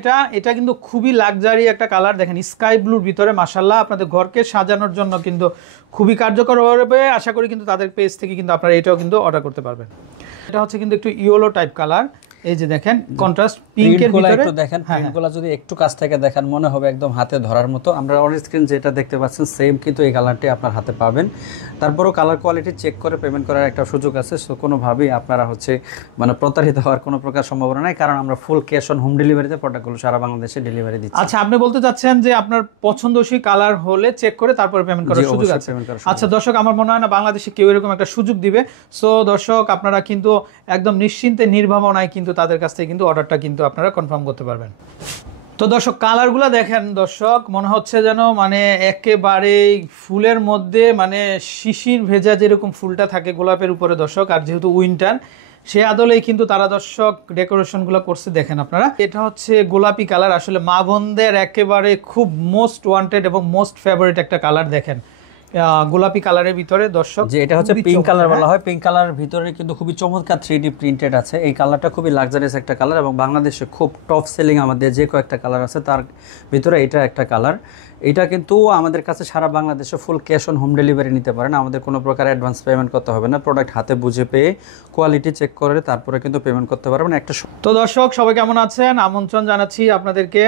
এটা এটা কিন্তু খুবই লাক্সারি একটা কালার, দেখেন স্কাই ব্লুর ভিতরে মাশাআল্লাহ আপনাদের ঘরকে সাজানোর জন্য কিন্তু খুবই কার্যকর হবে। আশা করি কিন্তু তাদের পেজ থেকে কিন্তু আপনারা এটাও কিন্তু অর্ডার করতে পারবেন। এটা হচ্ছে কিন্তু একটু ইয়েলো টাইপ কালার, এই যে দেখেন কন্ট্রাস্ট পিঙ্কের ভিতরে একটু দেখেন, প্রিন্টগুলো যদি একটু কাছ থেকে দেখেন মনে হবে একদম হাতে ধরার মতো। আমরা অন স্ক্রিন যেটা দেখতে পাচ্ছেন সেম কিন্তু এই কালারটি আপনার হাতে পাবেন। তারপরও কালার কোয়ালিটি চেক করে পেমেন্ট করার একটা সুযোগ আছে। সো কোনোভাবেই আপনারা মানে প্রতারিত হওয়ার কোনো প্রকার সম্ভাবনা নাই, কারণ আমরা ফুল ক্যাশ অন হোম ডেলিভারিতে প্রোডাক্টগুলো সারা বাংলাদেশে ডেলিভারি দিচ্ছি। আচ্ছা, আপনি বলতে চাচ্ছেন যে আপনার পছন্দসই কালার হলে চেক করে তারপরে পেমেন্ট করার সুযোগ আছে। আচ্ছা দর্শক, আমার মনে হয় না বাংলাদেশে কেউ এরকম একটা সুযোগ দিবে। সো দর্শক, আপনারা কিন্তু একদম নিশ্চিন্তে নির্ভাবনায় কিন্তু তাদের কাছ থেকে কিন্তু অর্ডারটা কিন্তু আপনারা কনফার্ম করতে পারবেন। তো দর্শক, কালারগুলো দেখেন দর্শক, মনে হচ্ছে যেন মানে একেবারে ফুলের মধ্যে মানে শিশির ভেজা যেরকম ফুলটা থাকে গোলাপের উপরে দর্শক, আর যেহেতু উইন্টার সে আদলেই কিন্তু তারা দর্শক ডেকোরেশনগুলো করছে। দেখেন আপনারা, এটা হচ্ছে গোলাপি কালার, আসলে মা বোনদের একেবারে খুব মোস্ট ওয়ান্টেড এবং মোস্ট ফেভারিট একটা কালার। দেখেন গোলাপি কালারের ভিতরে দর্শক, যে এটা হচ্ছে পিঙ্ক কালার বলা হয়। পিঙ্ক কালারের ভিতরে কিন্তু খুবই চমৎকার 3D প্রিন্টেড আছে। এই কালারটা খুবই লাক্সারিয়াস একটা কালার এবং বাংলাদেশে খুব টপ সেলিং আমাদের যে কয়েকটা কালার আছে তার ভিতরে এটা একটা কালার। এটা কিন্তু আমাদের কাছে সারা বাংলাদেশে full cash on home delivery নিতে পারেন। আমাদের কোনো প্রকার অ্যাডভান্স পেমেন্ট করতে হবে না। প্রোডাক্ট হাতে বুঝে পেয়ে কোয়ালিটি চেক করে তারপরে কিন্তু পেমেন্ট করতে পারবেন একটা। তো দর্শক সবাই কেমন আছেন, আমন্ত্রণ জানাচ্ছি আপনাদেরকে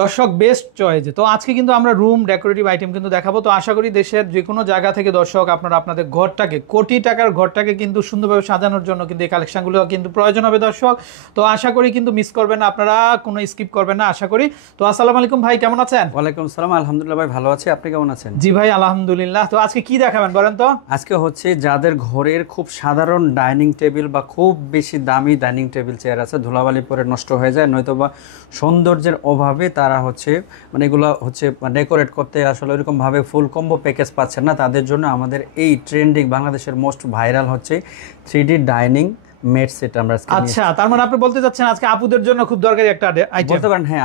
দর্শক বেস্ট চয়েজে। তো আজকে কিন্তু আমরা রুম ডেকোরেটিভ আইটেম কিন্তু দেখাবো। তো আশা করি দেশের যে কোনো জায়গা থেকে দর্শক আপনারা আপনাদের ঘরটাকে, কোটি টাকার ঘরটাকে কিন্তু সুন্দরভাবে সাজানোর জন্য কিন্তু এই কালেকশনগুলো কিন্তু প্রয়োজন হবে দর্শক। তো আশা করি কিন্তু মিস করবেন না, আপনারা কোনো স্কিপ করবেন না আশা করি। তো আসসালামু আলাইকুম ভাই, কেমন আছেন? ওয়ালাইকুম আসসালাম, আলহামদুলিল্লাহ ভাই ভালো আছি, আপনি কেমন আছেন? জি ভাই আলহামদুলিল্লাহ। তো আজকে কি দেখাবেন বলেন তো? আজকে হচ্ছে যাদের ঘরের খুব সাধারণ ডাইনিং টেবিল বা খুব বেশি দামি ডাইনিং টেবিল চেয়ার আছে, ধুলাবালি পরে নষ্ট হয়ে যায়, নয়তো বা সৌন্দর্যের অভাবে তারা হচ্ছে মানে এগুলো হচ্ছে ডেকোরেট করতে আসলে ওইরকম ভাবে ফুল কম্বো প্যাকেজ পাচ্ছেন না, তাদের জন্য আমাদের এই ট্রেন্ডিং বাংলাদেশের মোস্ট ভাইরাল হচ্ছে 3D ডাইনিং মেট সেট আমরা আজকে। আচ্ছা, তার মানে আপনি বলতে চাচ্ছেন আজকে আপুদের জন্য খুব দরকারি একটা আইটেম বলতে পারেন। হ্যাঁ,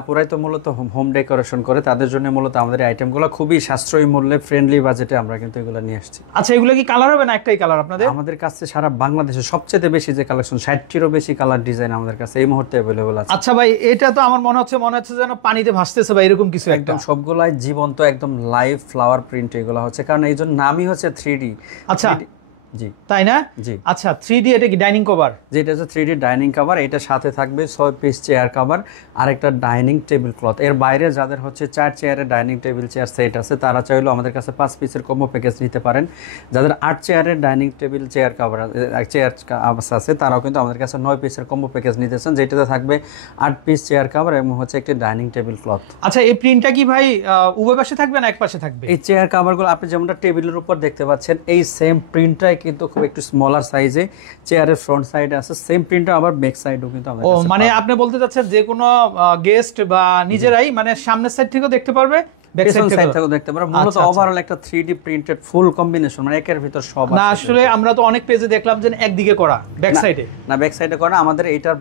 আপুরাই তো মূলত হোম ডেকোরেশন করে, তাদের জন্য মূলত আমাদের আইটেমগুলো খুবই সাশ্রয়ী মূল্যে ফ্রেন্ডলি বাজেটে আমরা কিন্তু এগুলো নিয়ে আসছি। আচ্ছা, এগুলো কি কালার হবে না একটাই কালার আপনাদের? আমাদের কাছে সারা বাংলাদেশে সবচেয়ে বেশি যে কালেকশন 60টিরও বেশি কালার ডিজাইন আমাদের কাছে এই মুহূর্তে अवेलेबल আছে। আচ্ছা ভাই, এটা তো আমার মনে হচ্ছে যেন পানিতে ভাসতেছে বা এরকম কিছু একটা। একদম সবগুলাই জীবন্ত, একদম লাইভ ফ্লাওয়ার প্রিন্ট এগুলো হচ্ছে, কারণ এই জন্য নামই হচ্ছে 3D। আচ্ছা জি, তাই না? জি। আচ্ছা 3D, এটা কি ডাইনিং কভার? যেটা হচ্ছে 3D ডাইনিং কভার, এটা সাথে থাকবে 6 পিস চেয়ার কভার আর একটা ডাইনিং টেবিল ক্লথ। এর বাইরে যাদের হচ্ছে 4 চেয়ারের ডাইনিং টেবিল চেয়ার সেট আছে তারা চাইলেও আমাদের কাছে 5 পিসের কম্বো প্যাকেজ নিতে পারেন। যাদের 8 চেয়ারের ডাইনিং টেবিল চেয়ার কভার আছে তারাও কিন্তু আমাদের কাছে 9 পিসের কম্বো প্যাকেজ নিতেছেন, যেটাতে থাকবে 8 পিস চেয়ার কভার এবং হচ্ছে একটি ডাইনিং টেবিল ক্লথ। আচ্ছা, এই প্রিন্টটা কি ভাই উভয় পাশে থাকবে না এক পাশে থাকবে? এই চেয়ার কভারগুলো আপনি যেমনটা টেবিলের উপর দেখতে পাচ্ছেন এই সেম প্রিন্টটাই কিন্তু খুব একটু স্মলার সাইজে চেয়ারের ফ্রন্ট সাইডে আছে, সেম প্রিন্টটা আবার ব্যাক সাইডেও কিন্তু আমাদের কাছে। মানে আপনি বলতে চাচ্ছেন যে কোনো গেস্ট বা নিজেরাই মানে সামনের সাইড থেকেও দেখতে পারবে, পেছন সাইড থেকেও দেখতে পারো। মূলত ওভারঅল একটা 3D প্রিন্টেড ফুল কম্বিনেশন, মানে একের ভিতর সব না। আসলে আমরা তো অনেক পেজে দেখলাম যে একদিকে করা, ব্যাক সাইডে না, ব্যাক সাইডে করা। আমাদের এইটার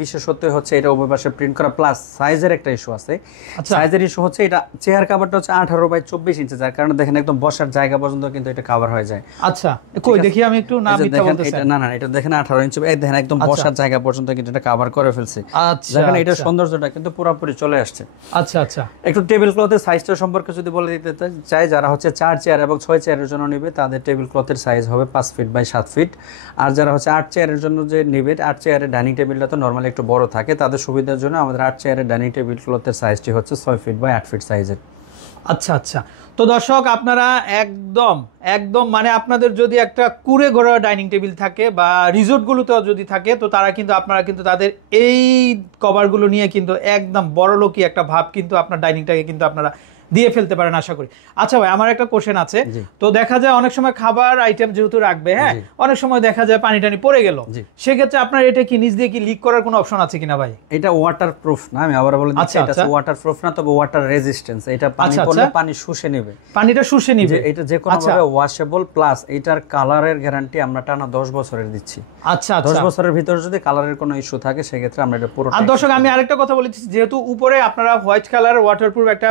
বিশেষত্ব হচ্ছে এটা উভয় পাশে প্রিন্ট করা, প্লাস সাইজের একটা ইস্যু আছে। সাইজের ইস্যু হচ্ছে এটা চেয়ার কভারটা হচ্ছে 18 বাই 24 ইঞ্চি, যার কারণে দেখেন একদম বসার জায়গা পর্যন্ত কিন্তু এটা কভার হয়ে যায়। আচ্ছা কই দেখি আমি একটু, না মিথ্যা বলতেছেন? এটা না, এটা দেখেন 18 ইঞ্চি, এই দেখেন একদম বসার জায়গা পর্যন্ত কিন্তু এটা কভার করে ফেলছে। আচ্ছা, দেখেন এটার সৌন্দর্যটা কিন্তু পুরোপুরি চলে আসছে। আচ্ছা আচ্ছা, একটু টেবিল ক্লথের সাইজটা সম্পর্কে যদি বলে দিতে চাই, যারা হচ্ছে 4 চেয়ার এবং 6 চেয়ারের জন্য নেবে তাদের টেবিল ক্লথের সাইজ হবে 5 ফিট বাই 7 ফিট। আর যারা হচ্ছে 8 চেয়ারের জন্য যে নেবে, 8 চেয়ারের ডাইনিং টেবিলটা তো নরমালি একটু বড় থাকে, তাদের সুবিধার জন্য আমাদের 8 চেয়ারের ডাইনিং টেবিল ক্লথের সাইজটি হচ্ছে 6 ফিট বাই 8 ফিট সাইজের। আচ্ছা আচ্ছা। তো দর্শক আপনারা একদম একদম মানে আপনাদের যদি একটা কুড়ে ঘোরা ডাইনিং টেবিল থাকে বা রিসোর্টগুলোতেও যদি থাকে, তো তারা কিন্তু আপনারা কিন্তু তাদের এই কভারগুলো নিয়ে কিন্তু একদম বড়লোকি একটা ভাব কিন্তু আপনার ডাইনিংটাকে কিন্তু আপনারা দিয়ে ফেলতে পারেন আশা করি। আচ্ছা ভাই, আমার একটা কোশ্চেন আছে। তো দেখা যায় অনেক সময় খাবার আইটেম যেহেতু রাখবে, হ্যাঁ, অনেক সময় দেখা যায় পানি টানি পড়ে গেল, সেক্ষেত্রে আপনার এটা কি নিচ দিয়ে কি লিক করার কোনো অপশন আছে কিনা ভাই? এটা ওয়াটার প্রুফ না, আমি আবার বলে দিচ্ছি, এটা ওয়াটার প্রুফ না, তবে ওয়াটার রেজিস্ট্যান্স। এটা পানি পড়লে পানি শুষে নেবে, পানিটা শুষে নেবে। এটা যে কোনো ভাবে ওয়াশেবল, প্লাস এটার কালারের গ্যারান্টি আমরা টানা 10 বছরের দিচ্ছি। আচ্ছা, 10 বছরের ভিতরে যদি কালারের কোনো ইস্যু থাকে সেক্ষেত্রে আমরা এটা পুরো। আর দর্শক আমি আরেকটা কথা বলেছি, যেহেতু উপরে আপনারা হোয়াইট কালার ওয়াটারপ্রুফ একটা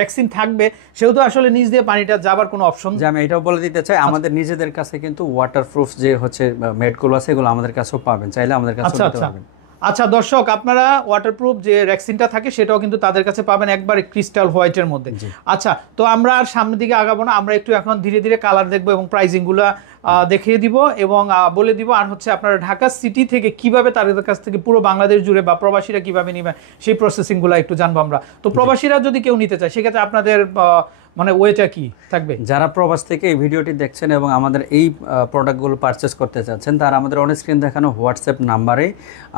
রেক্সিন থাকবে, সেহেতু আসলে নিচ দিয়ে পানিটা যাবার কোনো অপশন। যে আমি এটাও বলে দিতে চাই, আমাদের নিজেদের কাছে কিন্তু ওয়াটারপ্রুফ যে হচ্ছে মেটগুলো আছে এগুলো আমাদের কাছেও পাবেন, চাইলে আমাদের কাছেও নিতে পারবেন। আচ্ছা দর্শক, আপনারা ওয়াটারপ্রুফ যে রেক্সিনটা থাকে সেটাও কিন্তু তাদের কাছে পাবেন একবার ক্রিস্টাল হোয়াইটের মধ্যে। আচ্ছা, তো আমরা আর সামনের দিকে আগাবো না, আমরা একটু এখন ধীরে ধীরে কালার দেখবো এবং প্রাইজিংগুলো দেখিয়ে দিব এবং বলে দিব। আর হচ্ছে আপনারা ঢাকা সিটি থেকে কিভাবে তাদের কাছ থেকে পুরো বাংলাদেশ জুড়ে বা প্রবাসীরা কিভাবে নেবেন সেই প্রসেসিংগুলো একটু জানবো আমরা। তো প্রবাসীরা যদি কেউ নিতে চায় সেক্ষেত্রে আপনাদের মানে ওয়েটা কি থাকবে? যারা প্রবাস থেকে এই ভিডিওটি দেখছেন এবং আমাদের এই প্রোডাক্টগুলো পারচেস করতে চাচ্ছেন, তারা আমাদের অন স্ক্রিন দেখানো হোয়াটসঅ্যাপ নাম্বারে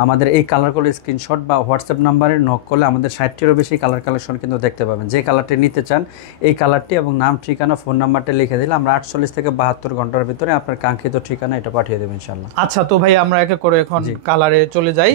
আমাদের এই কালারগুলো স্ক্রিনশট বা হোয়াটসঅ্যাপ নাম্বারে নক করলে আমাদের 60টিরও বেশি কালার কালেকশন কিন্তু দেখতে পাবেন। যে কালারটি নিতে চান এই কালারটি এবং নাম, ঠিকানা, ফোন নাম্বারটা লিখে দিলে আমরা 48 থেকে 72 ঘন্টার ভিতরে আপনার কাঙ্ক্ষিত ঠিকানা এটা পাঠিয়ে দেবো ইনশাআল্লাহ। আচ্ছা, তো ভাই আমরা একে করে এখন কালারে চলে যাই,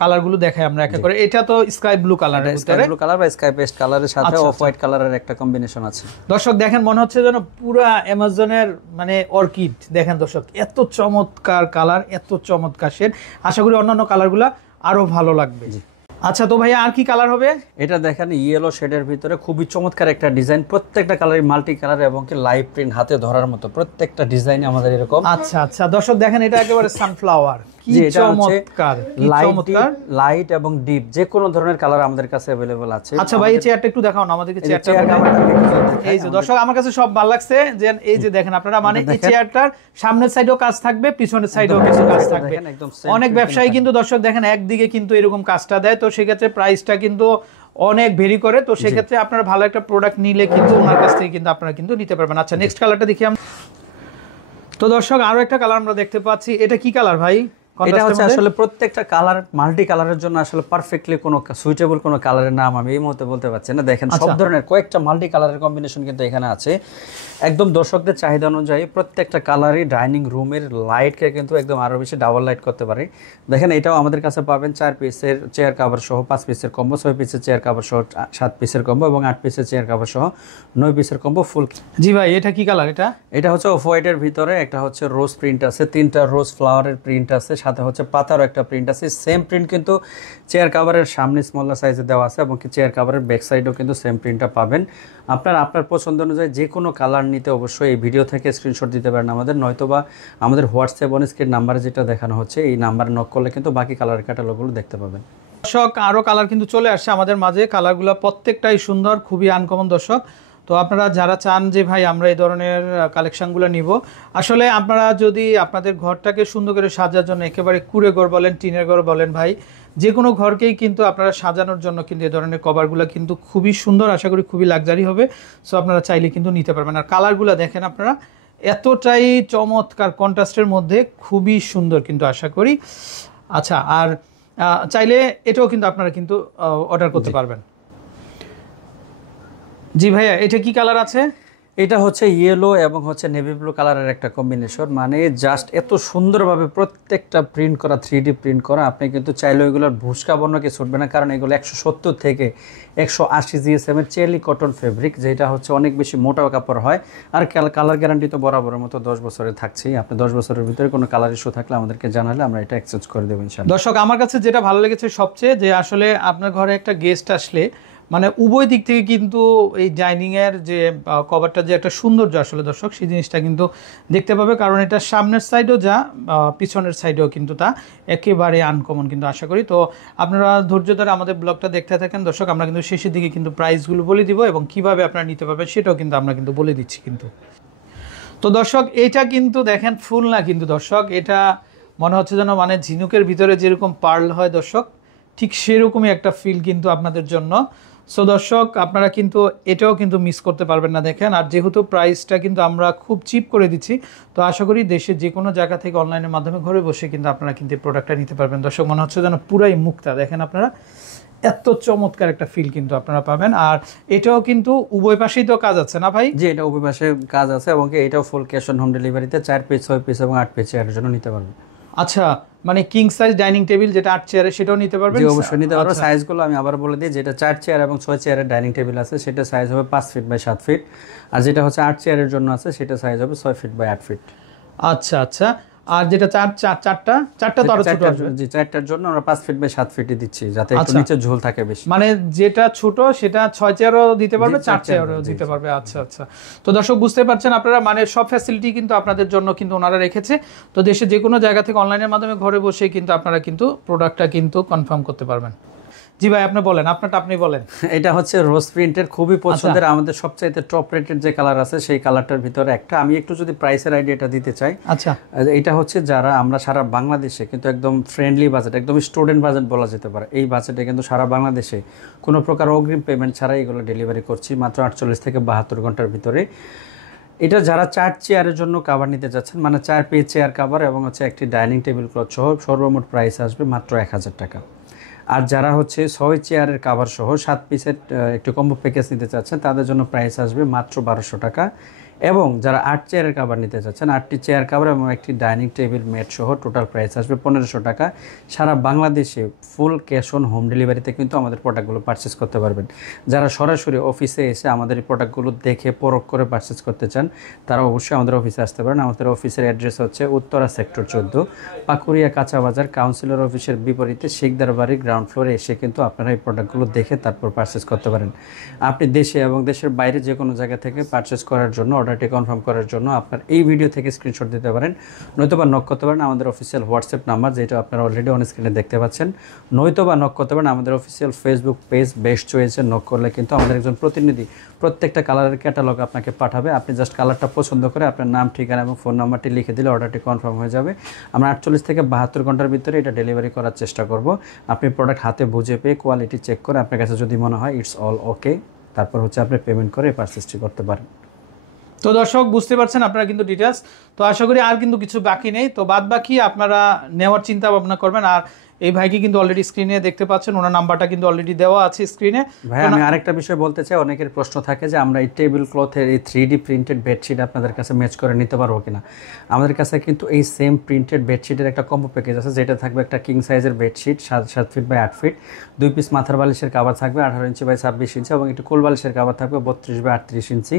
কালারগুলো দেখাই আমরা একে করে। এটা তো sky blue colour, sky blue colour বা স্কাই পেস্ট কালারের সাথে অফ হোয়াইট কালারের একটা কম্বিনেশন আছে। দর্শক দেখেন, মনে হচ্ছে যেন পুরো অ্যামাজনের মানে অর্কিড। দেখেন দর্শক, এত চমৎকার কালার, এত চমৎকার শেড। আশা করি অন্যান্য কালারগুলো আরো ভালো লাগবে। আচ্ছা, তো ভাইয়া আর কি কালার হবে? এটা দেখেন ইয়েলো শেডের ভিতরে খুবই চমৎকার একটা ডিজাইন, প্রত্যেকটা কালারই মাল্টি কালার এবং কি লাইভ প্রিন্ট, হাতে ধরার মতো প্রত্যেকটা ডিজাইন আমাদের এরকম। আচ্ছা আচ্ছা দর্শক দেখেন, এটা একেবারে সানফ্লাওয়ার, কি চমৎকার, কি চমৎকার। লাইট এবং ডিপ যে কোনো ধরনের কালার আমাদের কাছে अवेलेबल আছে। আচ্ছা ভাই, এই চেয়ারটা একটু দেখাও না আমাদেরকে। চেয়ারটা এই যে দর্শক, আমার কাছে সব ভালো লাগছে যে এই যে দেখেন আপনারা, মানে এই চেয়ারটার সামনের সাইডেও কাজ থাকবে, পিছনের সাইডেও কিছু কাজ থাকবে। অনেক ব্যবসায়ী কিন্তু দর্শক দেখেন একদিকে কিন্তু এরকম কাজটা দেয়, তো সেক্ষেত্রে প্রাইসটা কিন্তু অনেক ভেরি করে। তো সেক্ষেত্রে আপনারা ভালো একটা প্রোডাক্ট নিলে কিন্তু ওনার কাছ থেকে কিন্তু আপনারা কিন্তু নিতে পারবেন। আচ্ছা, নেক্সট কালারটা দেখি আমরা। তো দর্শক আরো একটা কালার আমরা দেখতে পাচ্ছি, এটা কি কালার ভাই? এটা হচ্ছে আসলে প্রত্যেকটা কালার মাল্টি কালারের জন্য আসলে পারফেক্টলি কোনো সুইটেবল কোনো কালারের নাম আমি এই মুহূর্তে বলতে পারছি না। দেখেন সব ধরনের কয়েকটা মাল্টি কালারের কম্বিনেশন কিন্তু এখানে আছে, একদম দর্শকদের চাহিদা অনুযায়ী প্রত্যেকটা কালারই ডাইনিং রুমের লাইটকে কিন্তু একদম আরো বেশি ডাবল লাইট করতে পারে। দেখেন এটাও আমাদের কাছে পাবেন 4 পিসের চেয়ার কভার সহ, 5 পিসের কম্বো, 6 পিসের চেয়ার কভার সহ, 7 পিসের কম্বো এবং 8 পিসের চেয়ার কভার সহ 9 পিসের কম্বো ফুল। জি ভাই, এটা কি কালার? এটা হচ্ছে অফ হোয়াইটের ভিতরে একটা হচ্ছে রোজ প্রিন্ট আছে, 3টা রোজ ফ্লাওয়ারের প্রিন্ট আছে, সাথে হচ্ছে পাতারও একটা প্রিন্ট আছে। সেম প্রিন্ট কিন্তু চেয়ার কভারের সামনে স্মলার সাইজে দেওয়া আছে এবং কি চেয়ার কভারের ব্যাক সাইডেও কিন্তু সেম প্রিন্টটা পাবেন। আপনার পছন্দ অনুযায়ী যে কোনো কালার নিতে অবশ্যই এই ভিডিও থেকে স্ক্রিনশট দিতে পারেন আমাদের, নয়তোবা আমাদের হোয়াটসঅ্যাপ অন স্ক্রিন নাম্বারে যেটা দেখানো হচ্ছে এই নাম্বারে নক করলে কিন্তু বাকি কালার ক্যাটালগুলো দেখতে পাবেন। দর্শক আরো কালার কিন্তু চলে আসছে আমাদের মাঝে, কালারগুলো প্রত্যেকটাই সুন্দর, খুবই আনকমন দর্শক। তো আপনারা যারা চান যে ভাই আমরা এই ধরনের কালেকশনগুলো নিব, আসলে আপনারা যদি আপনাদের ঘরটাকে সুন্দর করে সাজার জন্য, একেবারে কুড়ে ঘর বলেন, টিনের ঘর বলেন, ভাই যে কোনো ঘরকেই কিন্তু আপনারা সাজানোর জন্য কিন্তু এই ধরনের কভারগুলো কিন্তু খুবই সুন্দর, আশা করি খুবই লাক্সারি হবে। সো আপনারা চাইলে কিন্তু নিতে পারবেন। আর কালারগুলো দেখেন আপনারা, এতটাই চমৎকার কন্ট্রাস্টের মধ্যে, খুবই সুন্দর কিন্তু আশা করি। আচ্ছা, আর চাইলে এটাও কিন্তু আপনারা কিন্তু অর্ডার করতে পারবেন। জি ভাইয়া, এটা কি কালার আছে? এটা হচ্ছে ইয়েলো এবং হচ্ছে নেভি ব্লু কালারের একটা কম্বিনেশন, মানে জাস্ট এত সুন্দরভাবে প্রত্যেকটা প্রিন্ট করা, 3D প্রিন্ট করা। আপনি কিন্তু চাইলে ওইগুলোর ভুসকা বর্ণকে ছুটবে না, কারণ এগুলো 170 থেকে 180 GSM এর চেলি কটন ফেব্রিক, যেটা হচ্ছে অনেক বেশি মোটা কাপড় হয়। আর কালার গ্যারান্টি তো বরাবরের মতো 10 বছরের থাকছেই। আপনি 10 বছরের ভিতরে কোনো কালার ইস্যু থাকলে আমাদেরকে জানালে আমরা এটা এক্সচেঞ্জ করে দেবো ইনশাআল্লাহ। দর্শক আমার কাছে যেটা ভালো লেগেছে সবচেয়ে, যে আসলে আপনার ঘরে একটা গেস্ট আসলে মানে উভয় দিক থেকে কিন্তু এই ডাইনিংয়ের যে কভারটা যে একটা সৌন্দর্য আসলে দর্শক সেই জিনিসটা কিন্তু দেখতে পাবে, কারণ এটা সামনের সাইডও যা পিছনের সাইডেও কিন্তু তা একেবারে আনকমন কিন্তু আশা করি। তো আপনারা ধৈর্য ধরে আমাদের ব্লগটা দেখতে থাকেন দর্শক, আমরা কিন্তু শেষের দিকে কিন্তু প্রাইসগুলো বলে দিব এবং কিভাবে আপনারা নিতে পারবেন সেটাও কিন্তু আমরা কিন্তু বলে দিচ্ছি কিন্তু। তো দর্শক এটা কিন্তু দেখেন ফুল না কিন্তু দর্শক, এটা মনে হচ্ছে যেন মানে ঝিনুকের ভিতরে যেরকম পার্ল হয় দর্শক, ঠিক সেরকমই একটা ফিল কিন্তু আপনাদের জন্য। সো দর্শক আপনারা কিন্তু এটাও কিন্তু মিস করতে পারবেন না দেখেন। আর যেহেতু প্রাইসটা কিন্তু আমরা খুব চিপ করে দিচ্ছি, তো আশা করি দেশের যে কোনো জায়গা থেকে অনলাইনের মাধ্যমে ঘরে বসে কিন্তু আপনারা কিন্তু এই প্রোডাক্টটা নিতে পারবেন দর্শক। মনে হচ্ছে যেন পুরাই মুক্তা, দেখেন আপনারা এত চমৎকার একটা ফিল কিন্তু আপনারা পাবেন। আর এটাও কিন্তু উভয় পাশেই তো কাজ আছে না ভাই? জি, এটা উভয় পাশে কাজ আছে এবং এটাও ফুল ক্যাশ অন হোম ডেলিভারিতে 4 পিস, 6 পিস এবং 8 পিস চেয়ারের জন্য নিতে পারবেন। আচ্ছা, মানে কিং সাইজ ডাইনিং টেবিল যেটা 8 চেয়ারে সেটাও নিতে পারবেন? জি অবশ্যই নিতে পারবো। সাইজগুলো আমি আবার বলে দিই, যেটা 4 চেয়ার এবং 6 চেয়ারের ডাইনিং টেবিল আছে সেটা সাইজ হবে 5 ফিট বাই 7 ফিট, আর যেটা হচ্ছে 8 চেয়ারের জন্য আছে সেটা সাইজ হবে 6 ফিট বাই 8 ফিট। আচ্ছা আচ্ছা, আর যেটা চারটা তো আরো ছোট আসবে। জি, 4টার জন্য আমরা 5 ফিট বাই 7 ফিটই দিচ্ছি, যাতে একটু নিচে ঝোল থাকে বেশি। মানে যেটা ছোট সেটা 6 চেয়ারও দিতে পারবে, 4 চেয়ারও দিতে পারবে। আচ্ছা আচ্ছা। তো দর্শক বুঝতে পারছেন আপনারা, মানে সব ফ্যাসিলিটি কিন্তু আপনাদের জন্য কিন্তু ওনারা রেখেছে। তো দেশে যে কোনো জায়গা থেকে অনলাইনের মাধ্যমে ঘরে বসে কিন্তু আপনারা কিন্তু প্রোডাক্টটা কিন্তু কনফার্ম করতে পারবেন। জি ভাই, আপনি বলেন, আপনারটা আপনি বলেন। এটা হচ্ছে রোজ প্রিন্টের খুবই পছন্দের, আমাদের সবচাইতে টপ রেটেড যে কালার আছে সেই কালারটার ভিতরে একটা। আমি একটু যদি প্রাইসের আইডিয়াটা দিতে চাই। আচ্ছা, এটা হচ্ছে যারা আমরা সারা বাংলাদেশে কিন্তু একদম ফ্রেন্ডলি বাজেট, একদম স্টুডেন্ট বাজেট বলা যেতে পারে, এই বাজেটে কিন্তু সারা বাংলাদেশে কোনো প্রকার অগ্রিম পেমেন্ট ছাড়াই এগুলো ডেলিভারি করছি মাত্র 48 থেকে 72 ঘন্টার ভিতরে। এটা যারা 4 চেয়ারের জন্য কাভার নিতে যাচ্ছেন, মানে 4 পিস চেয়ার কাভার এবং হচ্ছে একটি ডাইনিং টেবিল ক্লথ সহ সর্বমোট প্রাইস আসবে মাত্র 1000 টাকা। আর যারা হচ্ছে 6 চেয়ারের কাভার সহ 7 পিসের একটু কম্বো প্যাকেজ নিতে চাচ্ছেন, তাদের জন্য প্রাইস আসবে মাত্র 1200 টাকা। এবং যারা 8 চেয়ারের কাভার নিতে চাচ্ছেন, 8টি চেয়ার কাভার এবং একটি ডাইনিং টেবিল ম্যাট সহ টোটাল প্রাইস আসবে 1500 টাকা। সারা বাংলাদেশে ফুল ক্যাশ অন হোম ডেলিভারিতে কিন্তু আমাদের প্রোডাক্টগুলো পারচেস করতে পারবেন। যারা সরাসরি অফিসে এসে আমাদের এই প্রোডাক্টগুলো দেখে পরখ করে পারচেস করতে চান, তারা অবশ্যই আমাদের অফিসে আসতে পারেন। আমাদের অফিসের অ্যাড্রেস হচ্ছে উত্তরা সেক্টর 14, পাকুড়িয়া কাঁচা বাজার, কাউন্সিলর অফিসের বিপরীতে শিকদার বাড়ি গ্রাউন্ড ফ্লোরে এসে কিন্তু আপনারা এই প্রোডাক্টগুলো দেখে তারপর পারচেস করতে পারেন। আপনি দেশে এবং দেশের বাইরে যে কোনো জায়গা থেকে পারচেস করার জন্য, অর্ডারটি কনফার্ম করার জন্য আপনার এই ভিডিও থেকে স্ক্রিনশট দিতে পারেন, নয়তোবা নক করতে পারেন আমাদের অফিসিয়াল হোয়াটসঅ্যাপ নাম্বার, যেটা আপনারা অলরেডি অন স্ক্রিনে দেখতে পাচ্ছেন, নয়তোবা নক করতে পারেন আমাদের অফিসিয়াল ফেসবুক পেজ বেস্ট চয়েসে। নক করলে কিন্তু আমাদের একজন প্রতিনিধি প্রত্যেকটা কালারের ক্যাটালগ আপনাকে পাঠাবে। আপনি জাস্ট কালারটা পছন্দ করে আপনার নাম, ঠিকানা এবং ফোন নাম্বারটি লিখে দিলে অর্ডারটি কনফার্ম হয়ে যাবে। আমরা 48 থেকে 72 ঘন্টার ভিতরে এটা ডেলিভারি করার চেষ্টা করব। আপনি প্রোডাক্ট হাতে বুঝে পেয়ে কোয়ালিটি চেক করে আপনার কাছে যদি মনে হয় ইটস অল ওকে, তারপর হচ্ছে আপনি পেমেন্ট করে পারচেসটি করতে পারেন। তো দর্শক বুঝতে পারছেন আপনারা কিন্তু ডিটেলস। তো আশা করি আর কিন্তু কিছু বাকি নেই। তো বাদ বাকি আপনারা নেওয়ার চিন্তা ভাবনা করবেন। আর এই ভাইকে কিন্তু অলরেডি স্ক্রিনে দেখতে পাচ্ছেন, ওনার নাম্বারটা কিন্তু অলরেডি দেওয়া আছে স্ক্রিনে। ভাই আমি আরেকটা বিষয় বলতে চাই, অনেকের প্রশ্ন থাকে যে আমরা এই টেবিল ক্লথের এই 3D প্রিন্টেড বেডশিট আপনাদের কাছে ম্যাচ করে নিতে পারবো কিনা। আমাদের কাছে কিন্তু এই সেম প্রিন্টেড বেডশিটের একটা কম্বো প্যাকেজ আছে, যেটা থাকবে একটা কিং সাইজের bedsheet 7 feet by 8 feet, 2 piece মাথার বালিশের কাভার থাকবে 18 ইঞ্চি বাই 26 ইঞ্চি এবং একটু কোল বালিশের কাভার থাকবে 32 বাই 38 ইঞ্চি।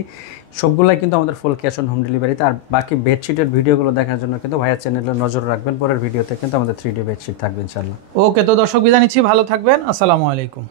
সবগুলাই কিন্তু আমাদের ফুল ক্যাশ অন হোম ডেলিভারিতে। আর বাকি বেডশিটের ভিডিওগুলো দেখার জন্য কিন্তু ভাইয়া চ্যানেলে নজর রাখবেন, পরের ভিডিওতে কিন্তু আমাদের 3D বেডশিট থাকবে ইনশাআল্লাহ। ওকে, তো দর্শক বিদায় নিচ্ছি, ভালো থাকবেন, আসসালামু আলাইকুম।